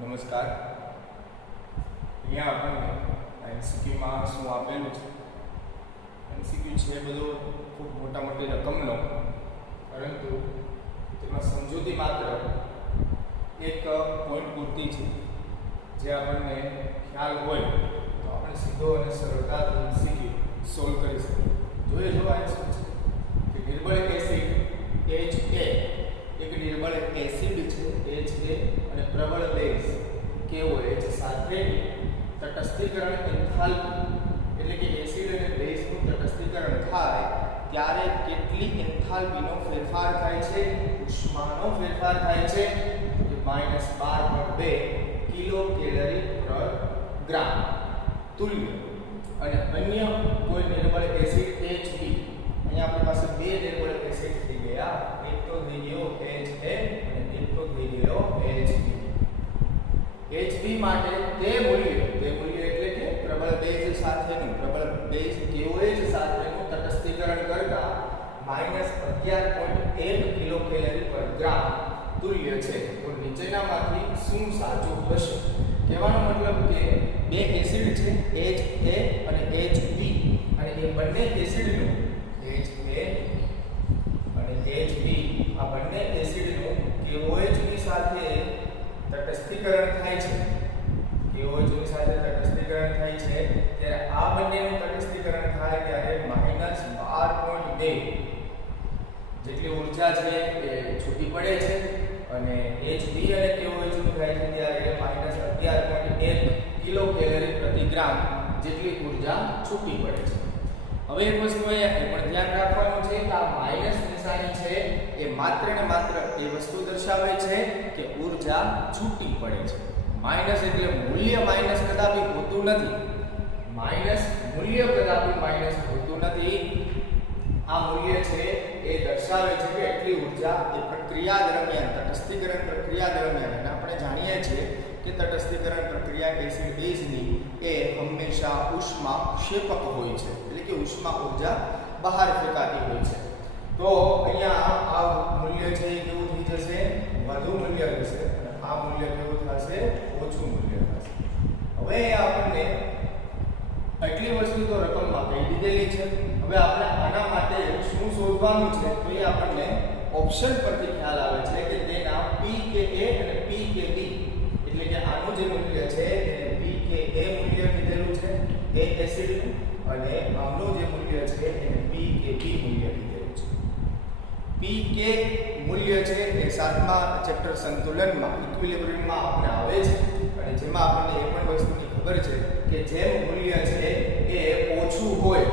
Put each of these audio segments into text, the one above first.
નમસ્કાર. અહીંયા આપણને એમસીક્યુમાં શું આપેલું છે? એમસીક્યુ છે બધો ખૂબ મોટા મોટી રકમનો, પરંતુ તેમાં સમજૂતી માત્ર એક પોઈન્ટ પૂરતી છે. જે આપણને ખ્યાલ હોય તો આપણે સીધો અને સરળતાથી એમસીક્યુ સોલ્વ કરી શકીએ. જોઈએ જોવા શું છે કે નિર્બળ એસિડ HA એક નિર્બળ એસિડ છે HA અને પ્રબળ બેઝ KOH સાથેની તટસ્થીકરણ એન્થાલ્પી, એટલે કે એસિડ અને બેઝનું તટસ્થીકરણ થાય ત્યારે કેટલી એન્થાલ્પીનો ફેરફાર થાય છે, ઉષ્માનો ફેરફાર થાય છે, કે -12.2 કિલો કેલરી પર ગ્રામ તુલ્ય. અને અન્ય કોઈ નિર્બળ એસિડ HB, અહીંયા આપણી પાસે બે નિર્બળ એસિડ થઈ ગયા, એક તો થઈ ગયો HA અને એક તો થઈ ગયો HB. HB માટે તે મૂલ્ય એટલે કે પ્રબળ બેઝ સાથેનું KOH સાથેનું તટસ્થીકરણ કરતા -11.1 કિલો કેલરી પર ગ્રામ તુલ્ય છે. તો નીચેનામાંથી શું સાચું હશે? કહેવાનો મતલબ કે બે એસિડ છે HA અને HB, અને એ બંને એસિડનું HA અને HB આ બંને એસિડનું KOH ની સાથે તટસ્થીકરણ થાય છે. KOH ની સાથે તટસ્થીકરણ થાય છે ત્યારે આ બંનેનું તટસ્થીકરણ થાય ત્યારે -12.2 જેટલી ઊર્જા છે એ છૂટી પડે છે, અને HB અને KOH નું થાય છે ત્યારે -11.1 કિલો કેલરી પ્રતિ ગ્રામ જેટલી ઊર્જા છૂટી પડે છે. હવે એક વસ્તુ અહીંયા પણ ધ્યાન રાખવાનું છે કે આ માઈનસ નિશાની છે એ માત્ર ને માત્ર એ વસ્તુ દર્શાવે છે કે ઊર્જા છૂટી પડે છે. માઈનસ એટલે મૂલ્ય માઈનસ કદાપી હોતું નથી. મૂલ્ય કદાપી માઈનસ હોતું નથી. આ મૂલ્ય છે એ દર્શાવે છે કે એટલી ઊર્જા એ પ્રક્રિયા દરમિયાન, તટસ્થીકરણ પ્રક્રિયા દરમિયાન, અને આપણે જાણીએ છીએ કે તટસ્થીકરણ પ્રક્રિયા એસિડ બેઝની એ હંમેશા ઉષ્મા ક્ષેપક હોય છે, એટલે કે ઉષ્મા ઊર્જા બહાર ફેંકાતી હોય છે. તો અહીંયા આ મૂલ્ય છે એ કેવું થઈ જશે? વધુ મૂલ્ય રહેશે, અને આ મૂલ્ય કેવું થશે? ઓછું મૂલ્ય થશે. હવે આપણને એટલી વસ્તુ તો રકમમાં કહી દીધેલી છે. હવે આપણે આના માટે શું શોધવાનું છે તો એ આપણને ઓપ્શન પરથી ખ્યાલ આવે છે કે તેના pKa અને pKb, એટલે કે આનું જે મૂલ્ય છે એને pKa મૂલ્ય કીધેલું છે એ એસિડનું, અને આનું જે મૂલ્ય છે એને pKb મૂલ્ય કીધેલું છે. pK મૂલ્ય છે એ 7મા ચેપ્ટર સંતુલનમાં ઇક્વિલિબ્રિયમમાં આપણે આવે છે, અને જેમાં આપણને એ પણ વસ્તુની ખબર છે કે જેમ મૂલ્ય છે એ ઓછું હોય,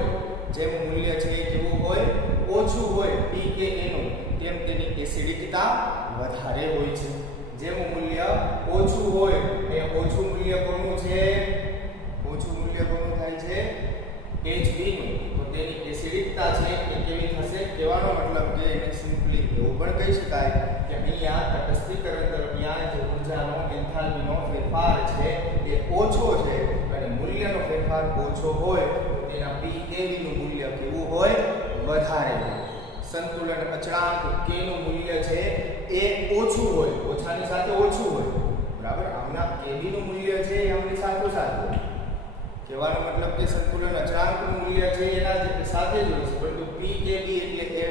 જેમ મૂલ્ય છે એ કેવું હોય? ઓછું હોય pKa નું, તેમ તેની એસિડિકતા વધારે હોય છે. જેમ મૂલ્ય ઓછું હોય એ ઓછું મૂલ્ય કોનું છે? ઓછું મૂલ્ય કોનું થાય છે? HB નું. તો તેની એસિડિકતા છે એ કેવી થશે? કહેવાનો મતલબ કે એને સિમ્પલી એવું પણ કહી શકાય કે અહીંયા તટસ્થીકરણ દરમિયાન જે ઊર્જાનો એન્થાલ્પીનો ફેરફાર છે એ ઓછો છે, અને મૂલ્યનો ફેરફાર ઓછો હોય તો તેના pKb નું મૂલ્ય કેવું હોય? વધારે હોય. સંતુલન અચળાંક K નું મૂલ્ય છે એ ઓછું હોય, ઓછાની સાથે ઓછું હોય, બરાબર. આમના Kb નું મૂલ્ય છે એ આમની સાથે હોય. કહેવાનો મતલબ કે સંતુલન અચળાંકનું મૂલ્ય છે એના સાથે જ હોય છે, પરંતુ pKb એટલે એ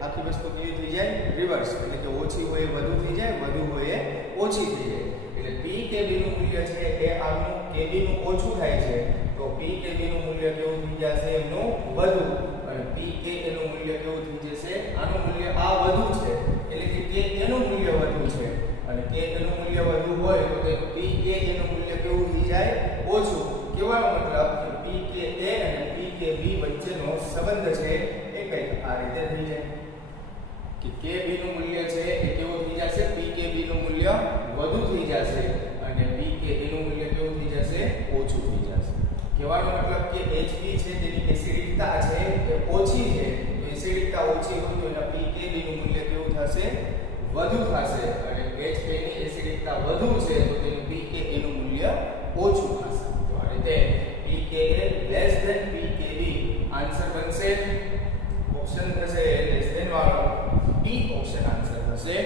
આખી વસ્તુ કેવી થઈ જાય? રિવર્સ, એટલે કે ઓછી હોય એ વધુ થઈ જાય, વધુ હોય એ ઓછી થઈ જાય. એટલે pKb નું મૂલ્ય છે એ આનું Kb નું ઓછું થાય છે, તો pKb નું મૂલ્ય કેવું થઈ જશે? એનું વધુ. અને pKa નું મૂલ્ય કેવું થઈ જશે? આનું મૂલ્ય આ વધુ છે, એટલે કે Ka નું મૂલ્ય વધુ છે, અને Ka નું મૂલ્ય વધુ હોય તો તે pKa નું મૂલ્ય કેવું થઈ જાય? ઓછું. કહેવાનો મતલબ કે pKa અને pKb વચ્ચેનો સંબંધ છે એ કંઈક આ રીતે થઈ જાય કે Kb નું મૂલ્ય છે એ કેવું થઈ જશે? pKb નું મૂલ્ય વધુ થઈ જશે, અને pKa નું મૂલ્ય કેવું થઈ જશે? ઓછું થઈ જશે. કહેવાનો મતલબ કે HB છે તેની એસિડિકતા છે એ ઓછી છે, તો એસિડિકતા ઓછી હોય તો એના pKb નું મૂલ્ય કેવું થશે? વધુ થશે, અને HB ની એસિડિકતા વધુ છે તો તેનું pKa નું મૂલ્ય ઓછું થશે. તો આ રીતે pKa pKb આન્સર બનશે. ઓપ્શન થશે લેસ ધેન વાળો B ઓપ્શન આન્સર થશે,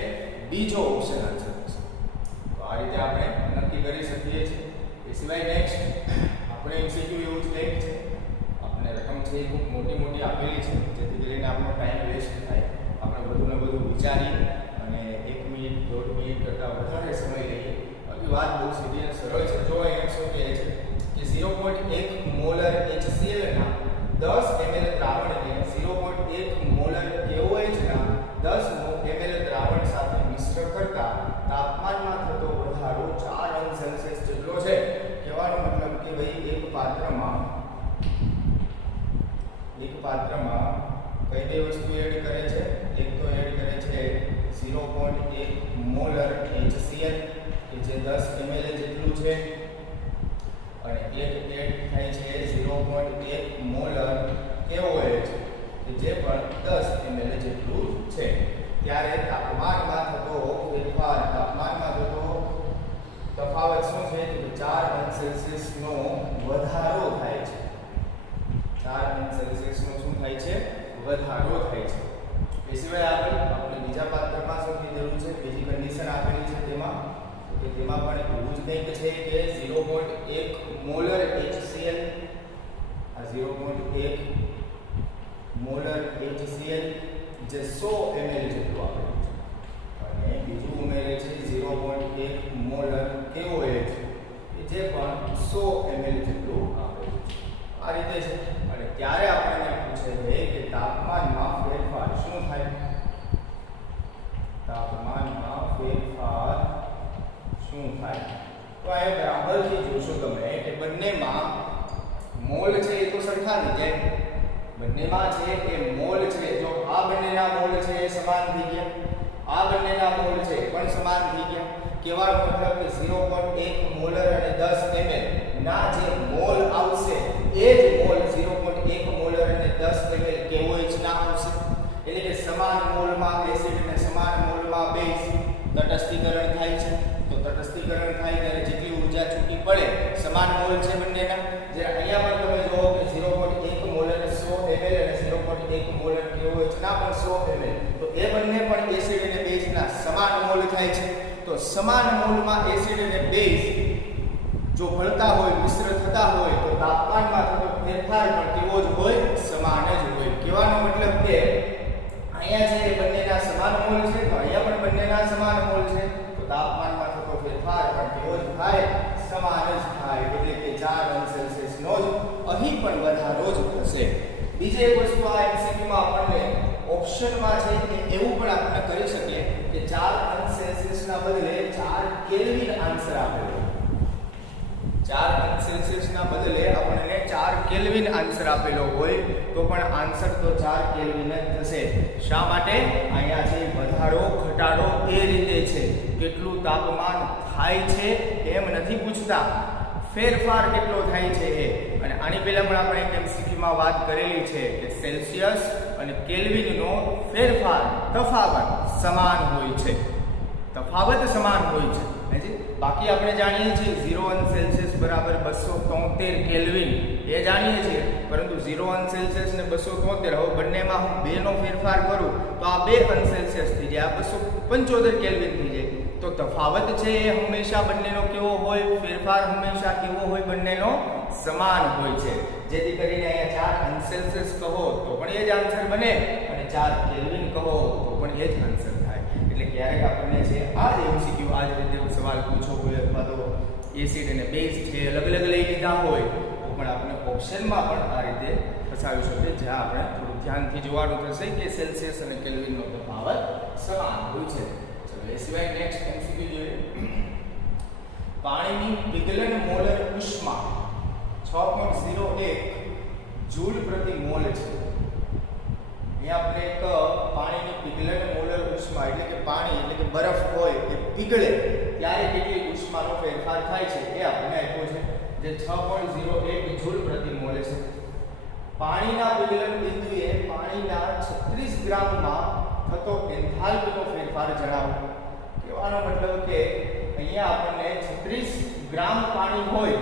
બીજો ઓપ્શન આન્સર થશે. તો આ રીતે આપણે નક્કી કરી શકીએ છીએ. એ સિવાય નેક્સ્ટ આપણે એમસીક્યુ એવું જ કંઈક છે. આપણે રકમ છે એ ખૂબ મોટી આપેલી છે, જેથી કરીને આપણો ટાઈમ વેસ્ટ થાય. આપણે વધુ ને વધુ વિચારીએ અને 1 મિનિટ 1.5 મિનિટ કરતાં વધારે સમય લઈએ. બાકી વાત બહુ સીધી અને સરળ છે. જો અહીંયા શું કહે છે કે 0.1 મોલર HCl ના 10 ml દ્રાવણને 0.1 મોલર KOH ના 10 ml દ્રાવણ સાથે મિશ્ર કરતા તાપમાનમાં થતો વધારો 4 અંશ સેલ્સિયસ જેટલો છે. કહેવાનો મતલબ કે ભાઈ એક પાત્રમાં કઈ કઈ વસ્તુ એડ કરે છે? એક તો એડ કરે છે 0.1 મોલર HCl કે જે 10 ml જેટલું છે, અને એક એડ થાય છે 0.1 મોલર KOH કે જે પણ 10 ml જેટલું છે. ત્યારે તાપમાનમાં થતો ફેરફાર, તાપમાનમાં થતો તફાવત શું છે? તો 4 અંશ સેલ્સિયસનો વધારો થાય છે. 4 અંશ સેલ્સિયસનો શું થાય છે? વધારો થાય છે. એ સિવાય આપણે બીજા પાત્રમાં શું કીધેલું છે? બીજી કન્ડિશન આપેલી છે તેમાં કે તેમાં પણ એવું જ કંઈક છે કે 0.1 મોલર HCl, આ 0.1 મોલર HCl જે 100 ml જેટલું આપેલું છે, અને બીજું ઉમેરે છે 0.1 મોલર KOH જે પણ 100 ml જેટલું આપેલું છે. આ રીતે છે. અને ત્યારે આપણને પૂછે છે કે તાપમાનમાં ફેરફાર શું થાય? તાપમાનમાં ફેરફાર શું થાય? તો આ બરાબરથી જોશો તમે કે બંનેમાં મોલ છે એ તો સરખા જ છે. બંનેમાં છે એ મોલ છે. જો આ બંનેના મોલ છે એ સમાન થઈ ગયા, આ બંનેના મોલ છે પણ સમાન થઈ ગયા. કહેવાનો મતલબ કે 0.1 મોલર અને 10 ml ના જે મોલ આવશે એ જ મોલ 0.1 મોલર અને 10 ml KOH ના આવશે. એટલે કે સમાન મોલમાં એસિડ અને સમાન મોલમાં બેઝ તટસ્થીકરણ થાય છે. તો તટસ્થીકરણ થાય ત્યારે જેટલી ઊર્જા છૂટી પડે, સમાન મોલ છે બંનેના. જ્યારે અહીંયા પણ તમે જોવો કે 0.1 મોલર 100 ml અને 0.1 મોલર KOH ના પણ 100 ml, તો એ બંને પણ એસિડ અને બેઝના સમાન મોલ થાય છે. તો સમાન મોલમાં એસિડ અને બેઝ જો ભળતા હોય, મિશ્ર થતા હોય, તો તાપમાનમાં થતો ફેરફાર પણ કેવો જ હોય? સમાન જ હોય. કહેવાનો મતલબ કે અહીંયા છે એ બંનેના સમાન મોલ છે, તો અહીંયા પણ બંનેના સમાન મોલ છે, તો તાપમાનમાં થતો ફેરફાર પણ કેવો જ થાય? સમાન જ થાય. એટલે કે 4 અંશ સેલ્સિયસનો જ અહીં પણ વધારો જ થશે. બીજી એક વસ્તુ આ એમસીક્યુમાં આપણને ઓપ્શનમાં છે કે એવું પણ આપણે કરી શકીએ કે 4 અંશ સેલ્સિયસના બદલે 4 કેલ્વિન આન્સર આપેલો. 4 અંશ સેલ્સિયસના બદલે આપણને 4 કેલ્વિન આન્સર આપેલો હોય તો પણ આન્સર તો 4 કેલ્વિન જ થશે. શા માટે? અહીંયા છે વધારો ઘટાડો એ રીતે છે. કેટલું તાપમાન થાય છે એમ નથી પૂછતા, ફેરફાર કેટલો થાય છે એ. અને આની પહેલા પણ આપણે એક એમસીક્યુમાં વાત કરેલી છે કે સેલ્સિયસ અને કેલ્વિનનો ફેરફાર તફાવત સમાન હોય છે. તફાવત સમાન હોય છે. બાકી આપણે જાણીએ છીએ 0 અંશ સેલ્સિયસ બરાબર 273 કેલ્વિન એ જાણીએ છીએ, પરંતુ 0 અંશ સેલ્સિયસ ને 273, હવે બંનેમાં હું 2 નો ફેરફાર કરું તો આ 2 અંશ સેલ્સિયસ થઈ જાય, આ 275 કેલ્વિન થઈ જાય. તો તફાવત છે એ હંમેશા બંનેનો કેવો હોય? ફેરફાર હંમેશા કેવો હોય? બંનેનો સમાન હોય છે. જેથી કરીને અહીંયા 4 અંશ સેલ્સિયસ કહો તો પણ એ જ આન્સર બને, અને 4 કેલ્વિન કહો તો પણ એ જ આન્સર થાય. એટલે ક્યારેક આપણને છે આ જ એમસીક્યુ આ જ રીતે સવાલ પૂછો હોય, અથવા તો એસિડ અને બેઝ છે અલગ અલગ લઈ લીધા હોય તો પણ આપણે ઓપ્શનમાં પણ આ રીતે ફસાવી શકીએ, જ્યાં આપણે થોડું ધ્યાનથી જોવાનું થશે કે સેલ્સિયસ અને કેલ્વિનનો તફાવત સમાન હોય છે. ચલો એ સિવાય નેક્સ્ટ એમસીક્યુ જોઈએ. પાણીની વિગલન મોલર ઉષ્મા 6.01 જૂલ પ્રતિ મોલ છે. અહીંયા આપણે એક પાણીની પીગલન મોલર ઉષ્મા એટલે કે પાણી એટલે કે બરફ હોય એ પીગળે ત્યારે કેટલી ઉષ્માનો ફેરફાર થાય છે એ આપણને આપ્યો છે, જે 6.01 જૂલ પ્રતિ મોલ છે. પાણીના પીગલન બિંદુએ પાણીના 36 ગ્રામમાં થતો એન્થાલ્પીનો ફેરફાર જણાવો. કહેવાનો મતલબ કે અહીંયા આપણને 36 ગ્રામ પાણી હોય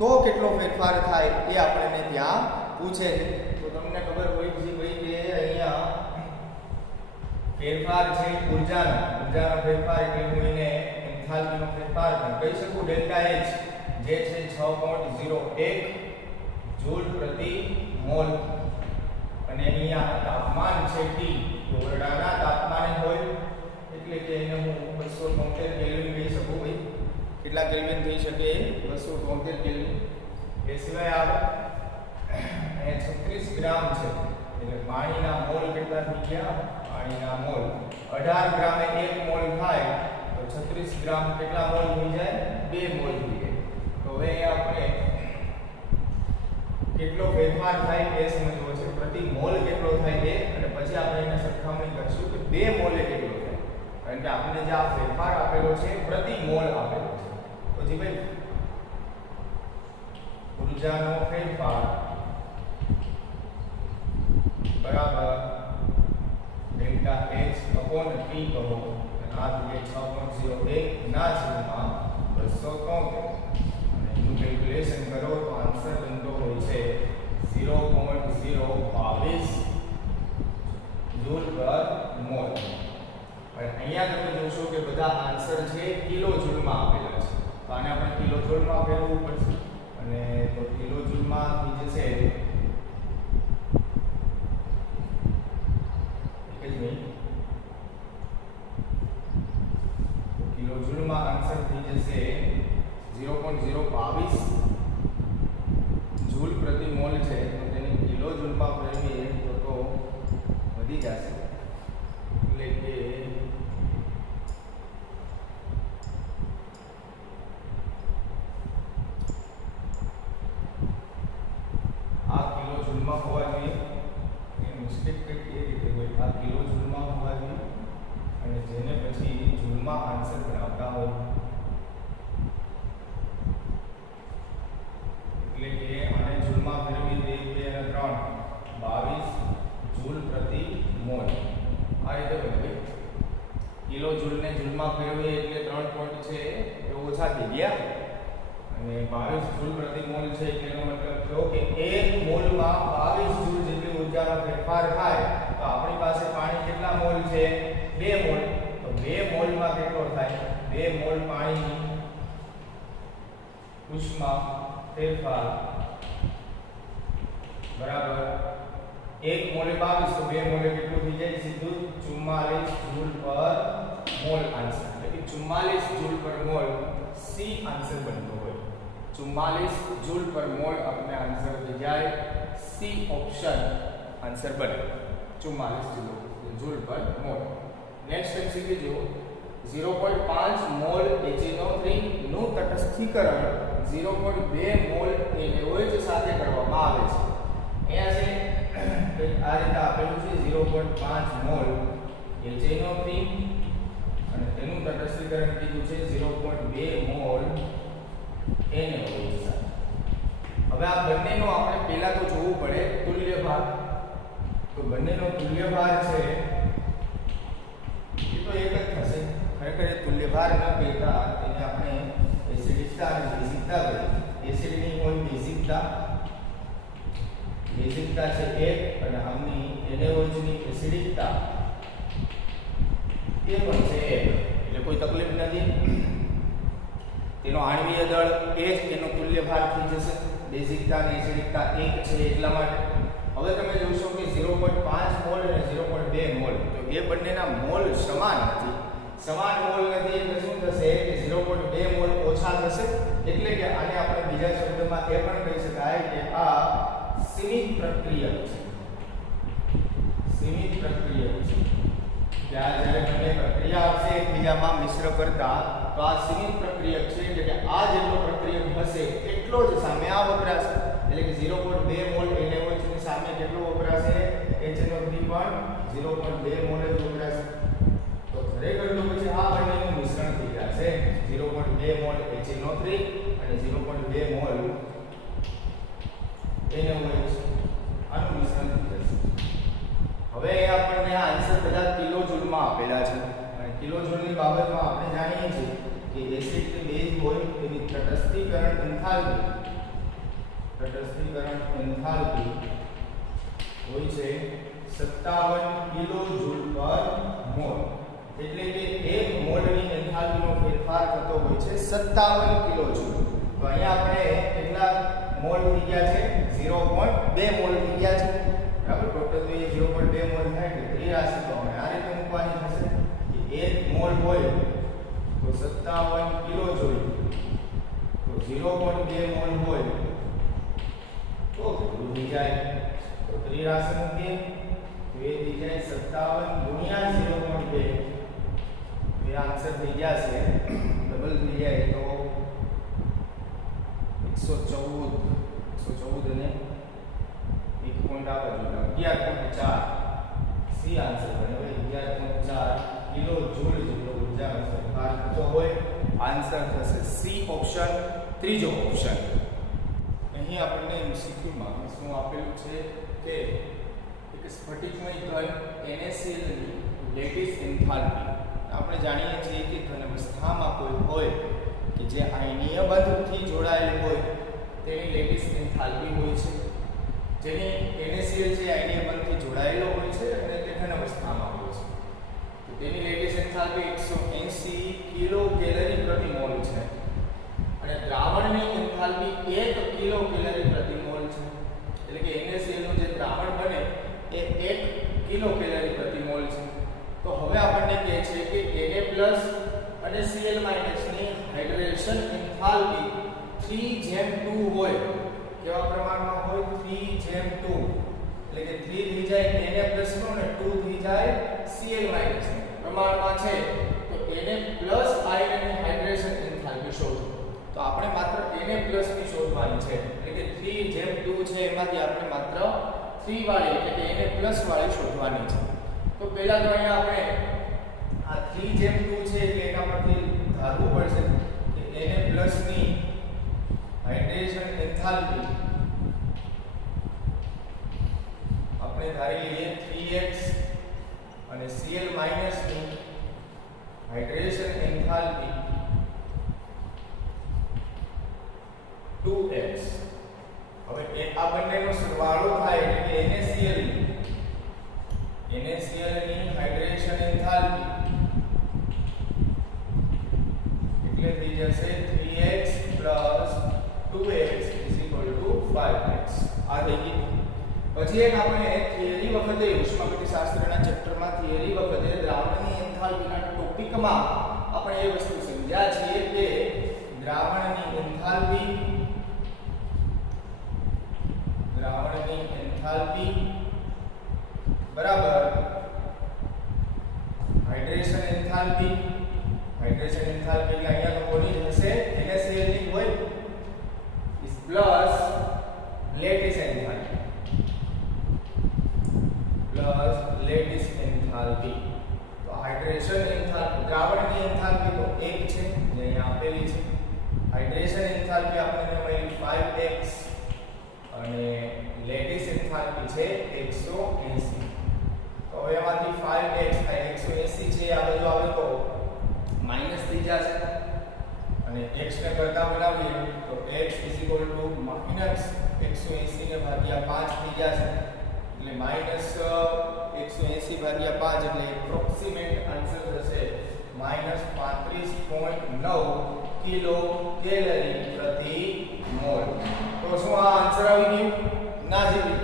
તો કેટલો ફેરફાર થાય એ આપણને ત્યાં પૂછે છે. તો તમને ખબર હોય છે ભાઈ કે અહીંયા ફેરફાર છે ઉર્જાનો ફેરફાર એટલે હું એને એન્થાલ્પીનો ફેરફાર પણ કહી શકું ડેલ્ટા H જે છે 6.01 જૂલ પ્રતિ મોલ અને અહીંયા તાપમાન છે T તો ઓરડાના તાપમાને હોય એટલે કે એને હું 273 કેલ્વિન કહી શકું ભાઈ કેટલા કેલ્વિન થઈ શકે 273 કેલ્વિન એ સિવાય આવે અહીંયા 36 ગ્રામ છે એટલે પાણીના મોલ કેટલા થઈ ગયા પાણીના મોલ 18 ગ્રામે 1 મોલ થાય તો 36 ગ્રામ કેટલા મોલ થઈ જાય 2 મોલ થઈ જાય તો હવે આપણે કેટલો ફેરફાર થાય એ સમજવો છે પ્રતિ મોલ કેટલો થાય એ અને પછી આપણે એને સરખામણી કરશું કે 2 મોલે કેટલો થાય કારણ કે આપણે જે આ ફેરફાર આપેલો છે પ્રતિ મોલ આપેલો છે તો જી ભાઈ ઊર્જાનો ફેરફાર બરાબર ડેલ્ટા H upon T કહો અને આ જગ્યાએ 6.01 ના છેદમાં 273 અને એનું કેલ્ક્યુલેશન કરો તો આન્સર બનતો હોય છે 0.022 જૂલ પર મોલ અને અહીંયા તમે જોશો કે બધા આન્સર છે કિલો જૂલમાં આપેલા છે તો આને આપણે કિલો જૂલમાં ફેરવવું પડશે અને તો કિલો જૂલમાં થઈ જશે કિલો જૂલમાં આન્સર થઈ જશે 0.022 જૂલ પ્રતિ મોલ છે તો તેને કિલો જૂલમાં ફેરવીએ તો વધી જશે એટલે કે આ કિલો જૂલમાં હોવા જોઈએ એ મિસ્ટેક કરી એ રીતે હોય આ કિલો જૂલમાં હોવા જોઈએ અને જેને પછી જૂલમાં આન્સર બનાવતા હોય એટલે કે આને જૂલમાં ફેરવી દે 2 અને 3 22 જૂલ પ્રતિ મોલ આ રીતે બને કિલો જૂલને જૂલમાં ફેરવીએ એટલે 3 પોઈન્ટ છે એ ઓછા થઈ ગયા અને 22 જૂલ પ્રતિ મોલ છે એટલે એનો મતલબ થયો કે 1 મોલમાં 22 જૂલ જેટલી ઊર્જાનો ફેરફાર થાય તો આપણી પાસે પાણી કેટલા મોલ છે 2 મોલ તો 2 મોલમાં કેટલો થાય 2 મોલ પાણીની ઉષ્મા ફેરફાર બરાબર 1 મોલે 22 તો 2 મોલે કેટલું થઈ જાય સીધું 44 જૂલ પર મોલ આન્સર એટલે કે 44 જૂલ પર મોલ સી આન્સર બનતો હોય 44 જૂલ પર મોલ આપણે આન્સર થઈ જાય સી ઓપ્શન આન્સર બને 44 જૂલ પર મોલ નેક્સ્ટ એમસીક્યુ જો 0.5 મોલ HNO3 નું તટસ્થીકરણ 0.2 મોલ NaOH સાથે કરવામાં આવે છે અહીંયા છે આ રીતે આપેલું છે 0.5 મોલ HNO3 અને તેનું તટસ્થીકરણ કીધું છે 0.2 મોલ NaOH સાથે હવે આ બંનેનો આપણે પહેલા તો જોવું પડે તુલ્ય ભાર તો બંનેનો તુલ્ય ભાર છે એ તો એક જ થશે ખરેખર તુલ્ય ભાર ન કહેતા તેને આપણે એસિડિકતા અને બેઝિકતા કહીએ એસિડની હોય બેઝિકતા છે 1 અને આમની NaOH ની એસિડિકતા એ પણ છે 1 એટલે કોઈ તકલીફ નથી તેનો આણ્વીય દળ એ જ એનો તુલ્ય ભાર થઈ જશે બેઝિકતા અને એસિડિકતા 1 છે એટલા માટે હવે તમે જોશો કે 0.5 મોલ અને 0.2 મોલ તો એ બંનેના મોલ સમાન નથી એટલે શું થશે કે 0.2 મોલ ઓછા થશે એટલે કે આને આપણે બીજા શબ્દમાં એ પણ કહી શકાય કે આ સીમિત પ્રક્રિયક છે કે આ જ્યારે બંને પ્રક્રિયા આવશે એકબીજામાં મિશ્ર કરતા તો આ સીમિત પ્રક્રિયક છે એટલે કે આ જેટલો પ્રક્રિયક હશે એટલો જ સામે આ વપરાશે એટલે કે 0.2 મોલ NaOH ની સામે કેટલો વપરાશે HNO3 પણ 0.2 મોલ જ વપરાશે તો ખરેખર તો પછી આ બંનેનું મિશ્રણ થઈ જશે 0.2 મોલ HNO3 અને 0.2 મોલ NaOH આનું મિશ્રણ થઈ જશે હવે આપણને આ આન્સર બધા કિલો જૂલમાં આપેલા છે અને કિલો જૂલની બાબતમાં આપણે જાણીએ છીએ કે એસિડ કે બેઝ હોય તેની તટસ્થીકરણ એન્થાલ્પી હોય છે 57 કિલો જૂલ પર મોલ એટલે કે 1 મોલની એન્થાલ્પીનો ફેરફાર થતો 57 કિલો જૂલ. તો અહીંયા આપણે કેટલા મોલ થઈ ગયા છે? 0.2 મોલ થઈ ગયા છે. બરાબર, ટોટલ તો એ 0.2 મોલ થાય કે ત્રિરાશી તો આપણે આ રીતે મૂકવાની થશે કે 1 મોલ હોય તો 57 કિલો જૂલ, તો 0.2 મોલ હોય તો કેટલું થઈ જાય? તો ત્રિરાશી મૂકીએ તો એ થઈ જાય 57 ગુણ્યા 0.2. એ આન્સર થઈ જશે ડબલ થઈ જાય તો 114 અને 1 પોઈન્ટ આવે છે 11.4. સી આન્સર બને 11.4 કિલો જૂલ જેટલો ઉર્જા બહાર થતો હોય. આન્સર થશે સી ઓપ્શન, ત્રીજો ઓપ્શન. અહીં આપણને MCQ માં શું આપેલું છે કે એક સ્ફટિકમય ઘન NaCl ની લેટિસ એન્થાલ્પી. આપણે જાણીએ છીએ કે ઘનાવસ્થામાં કોઈ હોય કે જે આયનીય બંધથી જોડાયેલું હોય તેની લેટિસ એન્થાલ્પી હોય છે. જેની NaCl છે આયનીય બંધથી જોડાયેલો હોય છે અને તે ઘનાવસ્થામાં હોય છે. તો તેની લેટિસ એન્થાલ્પી 180 કિલો કેલરી પ્રતિ મોલ છે અને દ્રાવણની એન્થાલ્પી 1 કિલો કેલરી પ્રતિ મોલ છે. એટલે કે NaCl નું જે દ્રાવણ બને એ 1 કિલો કેલરી પ્રતિ મોલ છે. તો હવે આપણને કહે છે કે Na+ અને Cl- ની હાઇડ્રેશન એન્થાલ્પી 3:2 હોય. કેવા પ્રમાણમાં હોય? 3:2. એટલે કે 3 થઈ જાય Na+ નો અને 2 થઈ જાય Cl- નો પ્રમાણમાં છે. તો Na+ આયનની હાઇડ્રેશન એન્થાલ્પી શોધો. તો આપણે માત્ર Na+ ની શોધવાની છે. એટલે કે 3:2 છે એમાંથી આપણે માત્ર 3 વાળી એટલે કે Na+ વાળી શોધવાની છે. તો પહેલા તો અહીંયા આપણે આ 3:2 છે એટલે એના પરથી ધારવું પડશે કે Na+ ની હાઇડ્રેશન એન્થાલ્પી આપણે ધારી લઈએ 3x અને Cl- ની હાઇડ્રેશન એન્થાલ્પી 2x. હવે આ બંનેનો સરવાળો થાય એટલે કે NaCl ની હાઇડ્રેશન એન્થાલ્પી એટલે થઈ જશે 3x + 2x = 5x. આ થઈ ગઈ. પછી એક આપણે થિયરી વખતે ઉષ્માગતિશાસ્ત્રના ચેપ્ટરમાં થિયરી વખતે દ્રાવણની એન્થાલ્પીના ટોપિકમાં આપણે એ વસ્તુ સમજ્યા છીએ કે દ્રાવણની એન્થાલ્પી બરાબર હાઇડ્રેશન એન્થાલ્પી એટલે અહીંયા તો કોની હશે? NaCl ની હોય is પ્લસ લેટિસ એન્થાલ્પી. તો હાઇડ્રેશન એન્થાલ્પી દ્રાવણની એન્થાલ્પી તો 1 છે જે અહીંયા આપેલી છે. હાઇડ્રેશન એન્થાલ્પી આપણને મળી 5x અને લેટિસ એન્થાલ્પી છે 180. તો હવે એમાંથી 5x થાય 180 છે આ બાજુ આવે તો માઈનસ થઈ જશે અને x ને કરતા બનાવીએ તો x = -180 ને ભાગ્યા 5 થઈ જશે એટલે -180/5 એટલે એપ્રોક્સિમેટ આન્સર થશે -35.9 કિલો કેલરી પ્રતિ મોલ. તો શું આ આન્સર આવી ગયું? ના જીવી.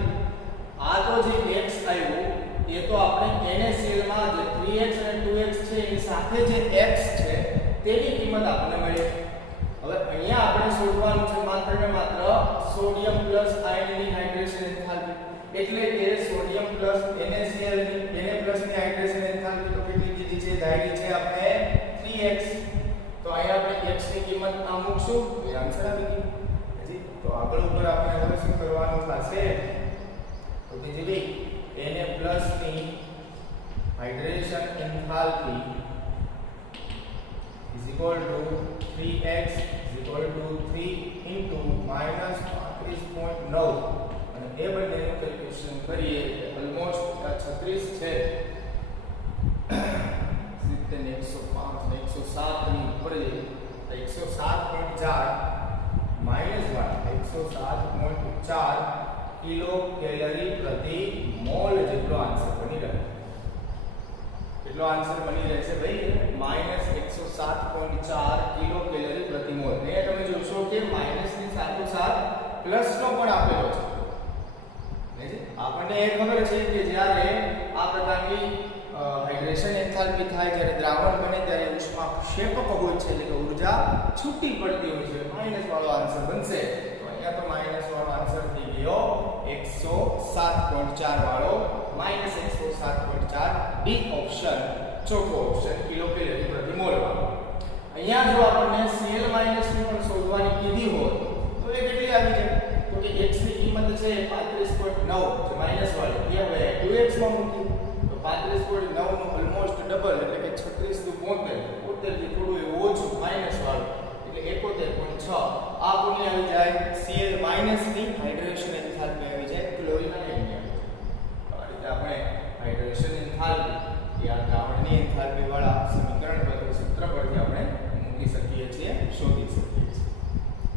આ તો જે x આવ્યું એ તો આપણે NaCl માં જે 3x અને 2x છે એની સાથે જે x છે તેની કિંમત આપણને મળી. હવે અહીંયા આપણે શોધવાનું છે માત્ર ને માત્ર સોડિયમ પ્લસ આયનની હાઇડ્રેશન એન્થાલ્પી. એટલે કે સોડિયમ પ્લસ NaCl ની Na+ ની હાઇડ્રેશન એન્થાલ્પી તો કેટલી કીધી છે? ધારી છે આપણે 3x. તો અહીંયા આપણે x ની કિંમત આ મૂકશું તો આન્સર આવી ગયો. હજી તો આગળ ઉપર આપણે હવે શું કરવાનું થશે? તો કે જે ભાઈ Na+ ની હાઇડ્રેશન એન્થાલ્પી = 3x = 3 * -35.9 અને એ બંનેનું કેલ્ક્યુલેશન કરીએ એટલે ઓલમોસ્ટ 36 છે 70 105 107 ની ઉપર જઈએ 107.4 -107.4 કિલો કેલરી પ્રતિ મોલ જેટલો આન્સર બની રહે. કેટલો આન્સર બની રહેશે ભાઈ? -107.4 કિલો કેલરી પ્રતિ આપણને એ ખબર છે કે જ્યારે આ પ્રકારની હાઇડ્રેશન એન્થાલ્પી થાય, જ્યારે દ્રાવણ બને ત્યારે ઉષ્માક્ષેપક હોય છે, એટલે કે ઊર્જા છૂટી પડતી હોય છે. માઈનસ વાળો આન્સર બનશે. તો અહીંયા તો માઈનસ વાળો આન્સર થઈ ગયો 107.4 વાળો -107.4 ડી ઓપ્શન ચોખ્ખો ઓપ્શન કિલોકેલરી પ્રતિ મોલ વાળો. અહીંયા જો આપણને Cl માઈનસ ની પણ શોધવાની કીધી હોય તો એ કેટલી આવી જાય? તો કે x ની કિંમત છે 35.9 જે માઈનસ વાળી, એ હવે 2x માં મૂકી તો 35.9 નું ઓલમોસ્ટ ડબલ એટલે કે 36 નું 72, 72 થી થોડું એવું ઓછું માઈનસ વાળું એટલે 71.6. આ કોની આવી જાય? Cl માઈનસ ની હાઇડ્રેશન એન્થાલ્પી આવી જાય, ક્લોરીન આયનની આવી જાય. આ રીતે આપણે હાઇડ્રેશન એન્થાલ્પી આ દ્રાવણની એન્થાલ્પી વાળા સમીકરણ પરથી સૂત્ર પરથી આપણે મૂકી શકીએ છીએ, શોધી શકીએ છીએ.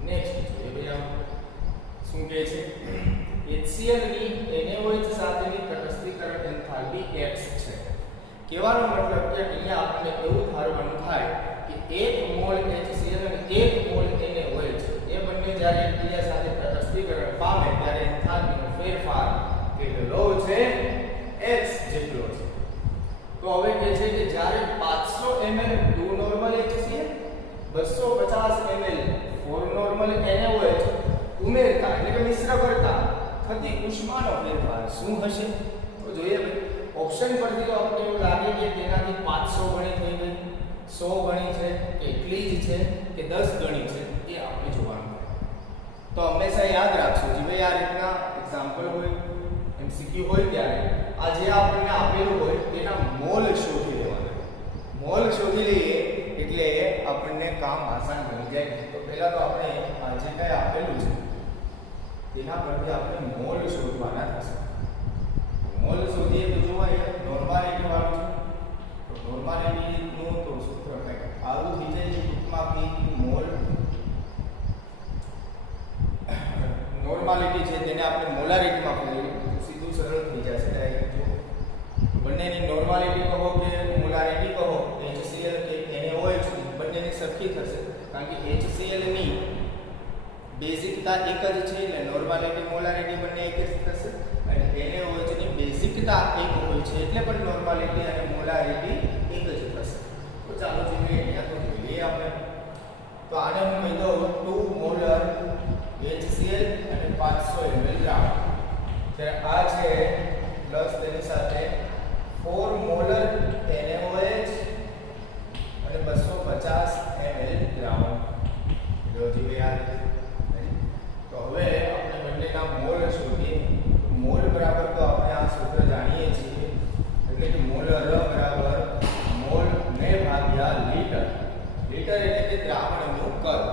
નેક્સ્ટ જોઈએ ભાઈ શું કહે છે? HCl ની NaOH સાથેની તટસ્થીકરણ એન્થાલ્પી x છે. કહેવાનો મતલબ કે અહીંયા આપણને એવું ધારવાનું થાય કે 1 મોલ HCl અને 1 મોલ NaOH એ બંને જ્યારે એકબીજા સાથે તટસ્થીકરણ પામે ત્યારે એન્થાલ્પીનો ફેરફાર કેટલો છે? x જેટલો છે. તો હવે કહે છે કે જ્યારે 500 ml 2 normal HCl 250 ml 4 normal NaOH ઉમેરતા એટલે કે મિશ્ર કરતા થતી ઉષ્માનો ફેરફાર શું હશે? તો જોઈએ ભાઈ ઓપ્શન પરથી તો આપણને એવું લાગે કે તેનાથી 500 ગણી થઈ ગઈ, 100 ગણી છે કે એટલી જ છે કે 10 ગણી છે, એ આપણે જોવાનું. તો હંમેશા યાદ રાખજો જે ભાઈ આ રીતના એક્ઝામ્પલ હોય, MCQ હોય ત્યારે આ જે આપણને આપેલું હોય તેના મોલ શોધી લેવાના. મોલ શોધી લઈએ એટલે આપણને કામ આસાન બની જાય. તો પહેલા તો આપણે આ જે કંઈ આપેલું છે તેના પરથી આપણે મોલ શોધવાના થશે. મોલ શોધીએ તો જોવા એ નોર્માલિટી વાળું છે. તો નોર્માલિટીનું તો સૂત્ર કંઈક આવું થઈ જાય છે ટૂંકમાં કે મોલ નોર્માલિટી છે તેને આપણે મોલારિટીમાં ફેરવીએ તો સીધું સરળ થઈ જશે ડાયરેક્ટ. જો બંનેની નોર્માલિટી કહો કે મોલારિટી કહો, HCl કે NaOH બંનેની સરખી થશે, કારણ કે HCl ની બેઝિકતા એક જ છે એટલે નોર્માલિટી મોલારિટી બંને એક જ થશે, અને NaOH ની બેઝિકતા એક હોય છે એટલે પણ નોર્માલિટી અને મોલારિટી એક જ થશે. તો ચાલો જોઈએ અહીંયા તો જોઈએ આપણે. તો આને હું કહી દઉં 2 મોલર HCl અને 500 ml દ્રાવણ. ત્યારે આ છે પ્લસ તેની સાથે 4 મોલર NaOH અને 250 ml દ્રાવણ. જોજી યાર. તો હવે આપણે બંનેના મોલ શોધીએ. મોલ બરાબર તો આપણે આ સૂત્ર જાણીએ છીએ, એટલે કે મોલર બરાબર મોલ ને ભાગ્યા લીટર. લીટર એટલે કે દ્રાવણનું કદ.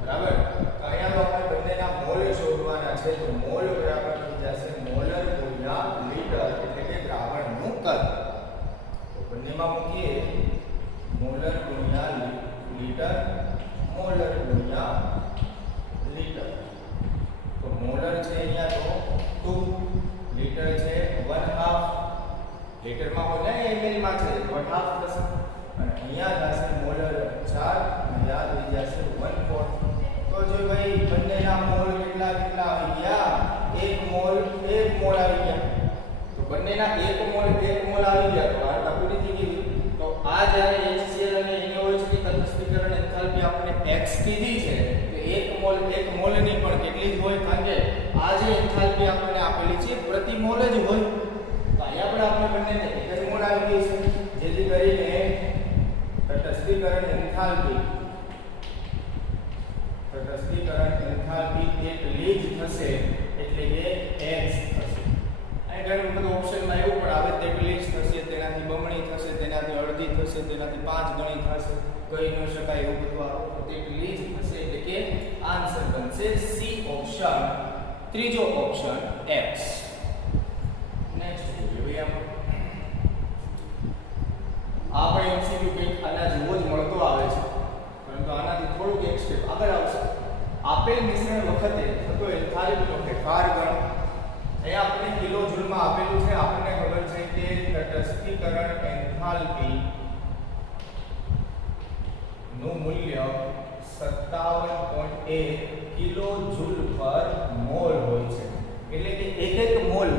બરાબર. તો અહીંયા તો આપણે બંનેના મોલ શોધવાના છે. તો મોલ બરાબર થઈ જશે મોલર ગુણ્યા લીટર એટલે કે દ્રાવણનું કદ. તો બંનેમાં મૂકીએ મોલર ગુણ્યા લીટર, મોલર ગુણ્યા લીટર. તો મોલર છે અહીંયા તો 2, લીટર છે 1/2. લીટરમાં હોય ને ml માં છે 1/2 થશે, અને અહીંયા થશે મોલર 4 અને યાદ રહી જશે 1/4. તો જો ભાઈ બંનેના મોલ કેટલા આવી ગયા? 1 મોલ 1 મોલ આવી ગયા. તો બંનેના 1 મોલ 1 મોલ આવી ગયા. તો વાર્તા પૂરી થઈ ગઈ. તો આ જ્યારે HCl અને NaOH ની તટસ્થીકરણ એન્થાલ્પી આપણે x કીધી છે, તો 1 મોલ 1 મોલ ની પણ કેટલી જ હોય? કારણ કે આ જે એન્થાલ્પી આપણને આપેલી છે પ્રતિ મોલ જ હોય. તો અહીંયા પણ આપણે બંનેને એક જ મોલ આવી ગઈ છે, જેથી કરીને તટસ્થીકરણ એન્થાલ્પી એટલી જ થશે, એટલે કે x થશે. અહીં ઘણી વખત ઓપ્શનમાં એવું પણ આવે તેટલી જ થશે, તેનાથી બમણી થશે, તેનાથી અડધી થશે, તેનાથી 5 ગણી થશે, કહી ન શકાય એવું બધું આવે. તેટલી જ થશે એટલે કે આન્સર બનશે સી ઓપ્શન, ત્રીજો ઓપ્શન x. નેક્સ્ટ જોઈએ આપણે MCQ કંઈક આના જેવો જ મળતો આવે છે, પરંતુ આનાથી થોડુંક એક સ્ટેપ આગળ આવશે. આપેલ મિશ્રણ વખતે થતો એન્થાલ્પીનો ફેરફાર ગણ. અહીંયા આપણે કિલો જૂલમાં આપેલું છે. આપણને ખબર છે કે તટસ્થીકરણ એન્થાલ્પી નું મૂલ્ય 57.1 કિલો જૂલ પર મોલ હોય છે. એટલે કે એક મોલ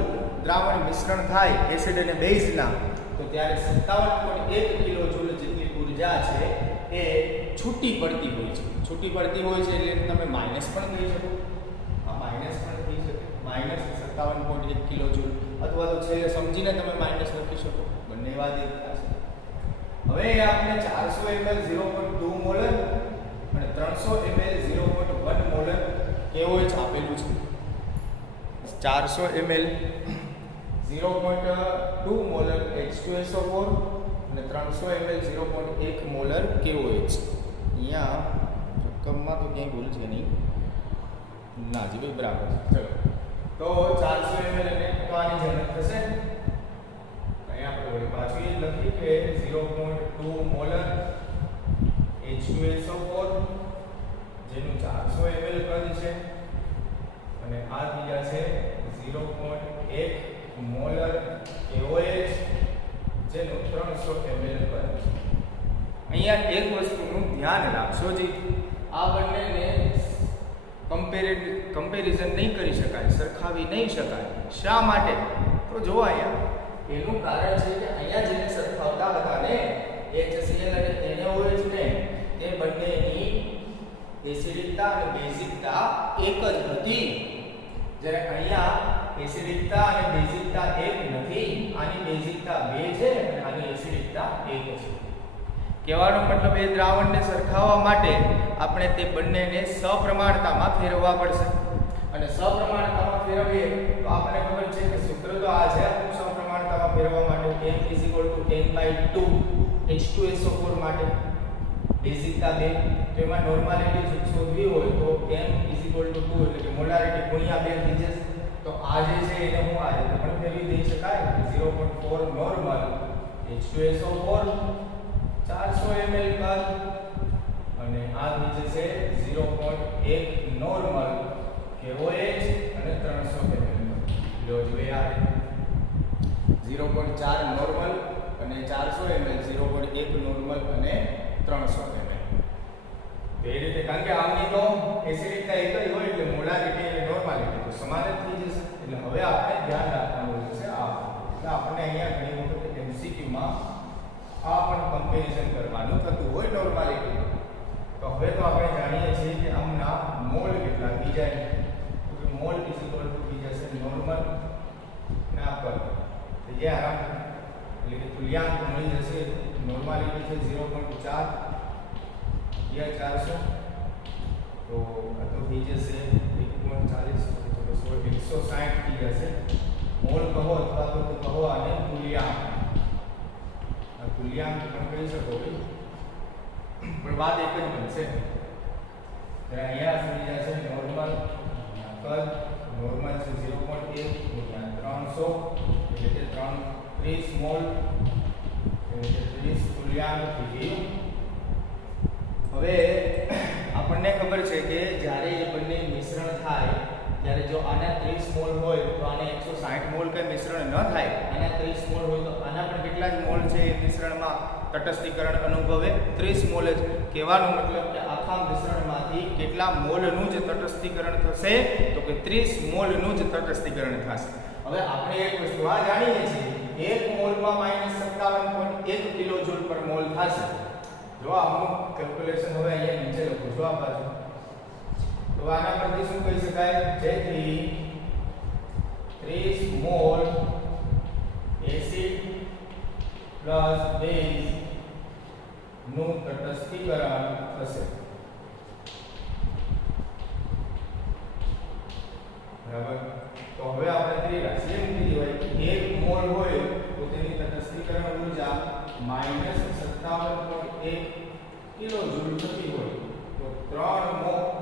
દ્રાવણ મિશ્રણ થાય એસિડ અને બેઝના, તો ત્યારે 57.1 કિલો જૂલ જેટલી ઉર્જા છે એ છૂટી પડતી હોય છે. છૂટી પડતી હોય છે એટલે તમે માઇનસ પણ કહી શકો, આ માઇનસ પણ થઈ શકે, માઇનસ 57.1 કિલો જૂલ, અથવા તો છેલ્લે સમજીને તમે માઇનસ લખી શકો, બંને વાત એક થશે. હવે આપણે 400 ml 0.2 મોલર અને 300 ml 0.1 મોલર કેવો જ આપેલું છે. 400 ml 0.2 મોલર H2SO4 અને 300 ml 0.1 મોલર KOH. અહીંયા રકમમાં તો ક્યાંય ભૂલ છે નહીં, ના જી ભાઈ બરાબર છે. ચલો તો 400 ml અને તો આની જનરલ થશે. અહીંયા આપણે વળી પાછું એ લખી કે 0.2 મોલર H2SO4 જેનું 400 ml કદ છે, અને આ બીજા છે 0.1 મોલર KOH જેનું 300 ml કદ છે. અહીંયા એક વસ્તુનું ધ્યાન રાખશો જી, આ બંનેને કમ્પેરિઝન નહીં કરી શકાય, સરખાવી નહીં શકાય. શા માટે? તો જો અહીંયા એનું કારણ છે કે અહીંયા જેને સરખાવતા હતા ને HCl અને NaOH ને, તે બંનેની એસિડિકતા અને બેઝિકતા એક જ હતી. જ્યારે અહીંયા એસિડિકતા અને બેઝિકતા એક નથી, આની બેઝિકતા 2 છે અને આની એસિડિકતા 1 છે. કહેવાનો મતલબ એ દ્રાવણને સરખાવવા માટે આપણે તે બંનેને સપ્રમાણતામાં ફેરવવા પડશે, અને સપ્રમાણતામાં ફેરવીએ તો આપણને ખબર છે કે સૂત્ર તો આ છે. સપ્રમાણતામાં ફેરવવા માટે m n/2 H2SO4 માટે બેઝિકતા 2, તો એમાં નોર્માલિટી શોધવી હોય તો m = 2 એટલે કે મોલારિટી ગુણ્યા 2 થઈ જશે. તો આ જે છે એને હું આ રીતે પણ ફેરવી દઈ શકાય. 0.4 નોર્મલ H2SO4 400 ml કદ, અને આ નીચે છે 0.1 નોર્મલ KOH અને 300 ml. લો જો યાર 0.4 નોર્મલ અને 400 ml, 0.1 નોર્મલ અને 300 ml. તો એ રીતે, કારણ કે આમની તો એસિડિકતા એક જ હોય એટલે મોલારિટી અને નોર્માલિટી તો સમાન જ થઈ જશે. એટલે હવે આપણે ધ્યાન રાખવાનું છે આ, એટલે આપણને અહીંયા ઘણી વખત MCQ માં આ પણ કમ્પેરિઝન કરવાનું થતું હોય નોર્માલિટી. તો હવે તો આપણે જાણીએ છીએ કે આમના મોલ કેટલા થઈ જાય, તો કે મોલ = થઈ જશે નોર્મલ ના પર જે આરામ એટલે કે તુલ્યાંક મળી જશે. નોર્માલિટી છે 0.4 या 400, તો આ તો થઈ જશે 1.40 તો 160 થઈ જશે. મોલ કહો અથવા તો કહો આને તુલ્યાંક, આ તુલ્યાંક પણ કહી શકો ભાઈ, પણ વાત એક જ બનશે. ત્યારે અહીંયા થઈ જશે નોર્મલ કદ, નોર્મલ છે 0.1 ગુણ્યા 300 એટલે કે 30 મોલ એટલે કે 30 તુલ્યાંક થઈ ગયું. હવે આપણને ખબર છે કે જ્યારે એ બંને મિશ્રણ થાય ત્યારે જો આના 30 મોલ હોય તો આને 160 મોલ કઈ મિશ્રણ ન થાય, આના 30 મોલ હોય તો આના પણ કેટલા જ મોલ છે એ મિશ્રણમાં તટસ્થીકરણ અનુભવે 30 મોલ જ. કહેવાનો મતલબ કે આખા મિશ્રણમાંથી કેટલા મોલનું જ તટસ્થીકરણ થશે, તો કે 30 મોલનું જ તટસ્થીકરણ થશે. હવે આપણે એક વસ્તુ આ જાણીએ છીએ, 1 મોલમાં -57.1 કિલોજૂલ પર મોલ થશે. જો આનું કેલ્ક્યુલેશન હવે અહીંયા નીચે લખું છું આ બાજુ, તો આના પરથી શું કહી શકાય, જેથી 30 મોલ એસિડ પ્લસ બેઝ નું તટસ્થીકરણ થશે. બરાબર. તો હવે આપણે તેની રાશિ મૂકી દેવાય કે 1 મોલ હોય તો તેની તટસ્થીકરણ ઊર્જા -57.1 કિલોજૂલ થતી હોય, તો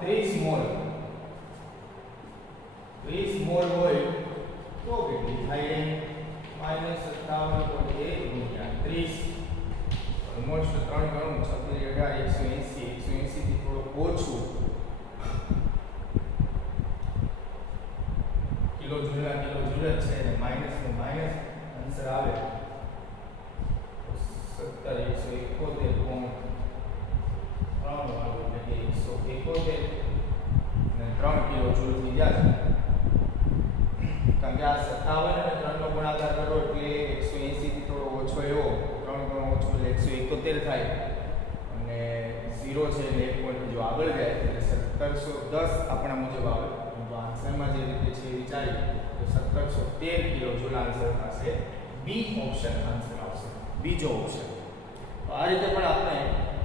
30 મોલ હોય તો કેટલી થાય? -57.1 ગુણ્યા 30, ઓલમોસ્ટ 3 ગણું 36, 180 થી થોડું ઓછું કિલોજૂલ જ છે, અને માઇનસ નું માઇનસ આન્સર આવે 17.171.3 વાળું એટલે કે 171 અને 3 કિલોજૂલ થઈ જશે. કારણ કે આ 57 અને 3 નો 71 થાય અને 0 છે એટલે 1 પોઈન્ટ જો આગળ જાય એટલે 1710 આપણા મુજબ આવે. તો આન્સરમાં જે રીતે છે વિચારી તો 1713 કિલોજૂલ આન્સર થશે. બી ઓપ્શન આન્સર આવશે, બીજો ઓપ્શન. તો આ રીતે પણ આપણે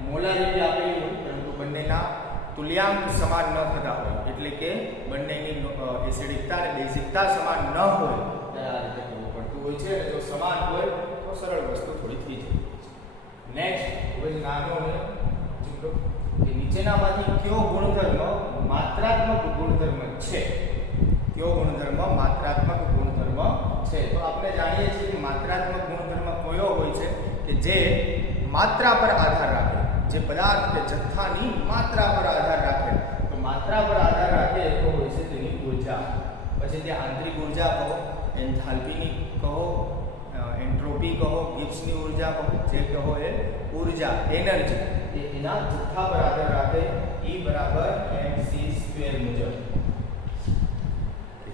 મોલારિટી આપેલી હોય પરંતુ બંનેના તુલ્યાંક સમાન ન થતા હોય એટલે કે બંનેની એસિડિકતા અને બેઝિકતા સમાન ન હોય ત્યારે આ રીતે કરવું પડતું હોય છે. અને જો સમાન હોય તો સરળ વસ્તુ થોડી થઈ જાય. નેક્સ્ટ ખૂબ જ નાનો અને ચૂકલો કે નીચેનામાંથી કયો ગુણધર્મ માત્રાત્મક ગુણધર્મ છે? કયો ગુણધર્મ માત્રાત્મક ગુણધર્મ છે? તો આપણે જાણીએ છીએ કે માત્રાત્મક ગુણધર્મ કયો હોય છે કે જે માત્રા પર આધાર રાખે, જે પદાર્થ કે જથ્થાની માત્રા પર આધાર રાખે. તો માત્રા પર આધાર રાખે તો હોય છે તેની ઉર્જા. પછી તે આંતરિક ઉર્જા કહો, એન્થાલ્પીની કહો, એન્ટ્રોપી કહો, ગિબ્સની ઉર્જા કહો, જે કહો એ ઉર્જા એનર્જી એ એના જથ્થા પર આધાર રાખે. E = mc² મુજબ.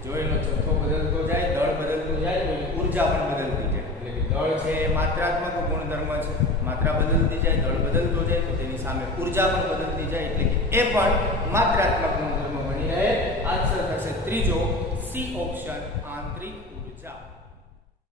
જો એનો જથ્થો બદલતો જાય, દળ બદલતું જાય તો એની ઉર્જા પણ બદલતી જાય. એટલે કે દળ છે એ માત્રાત્મક ગુણધર્મ છે, માત્રા બદલતી જાય, દળ બદલતો જાય તો તેની સામે ઉર્જા પણ બદલતી જાય એટલે કે એ પણ માત્રાત્મક ગુણધર્મ બની રહે. આન્સર થશે ત્રીજો, સી ઓપ્શન.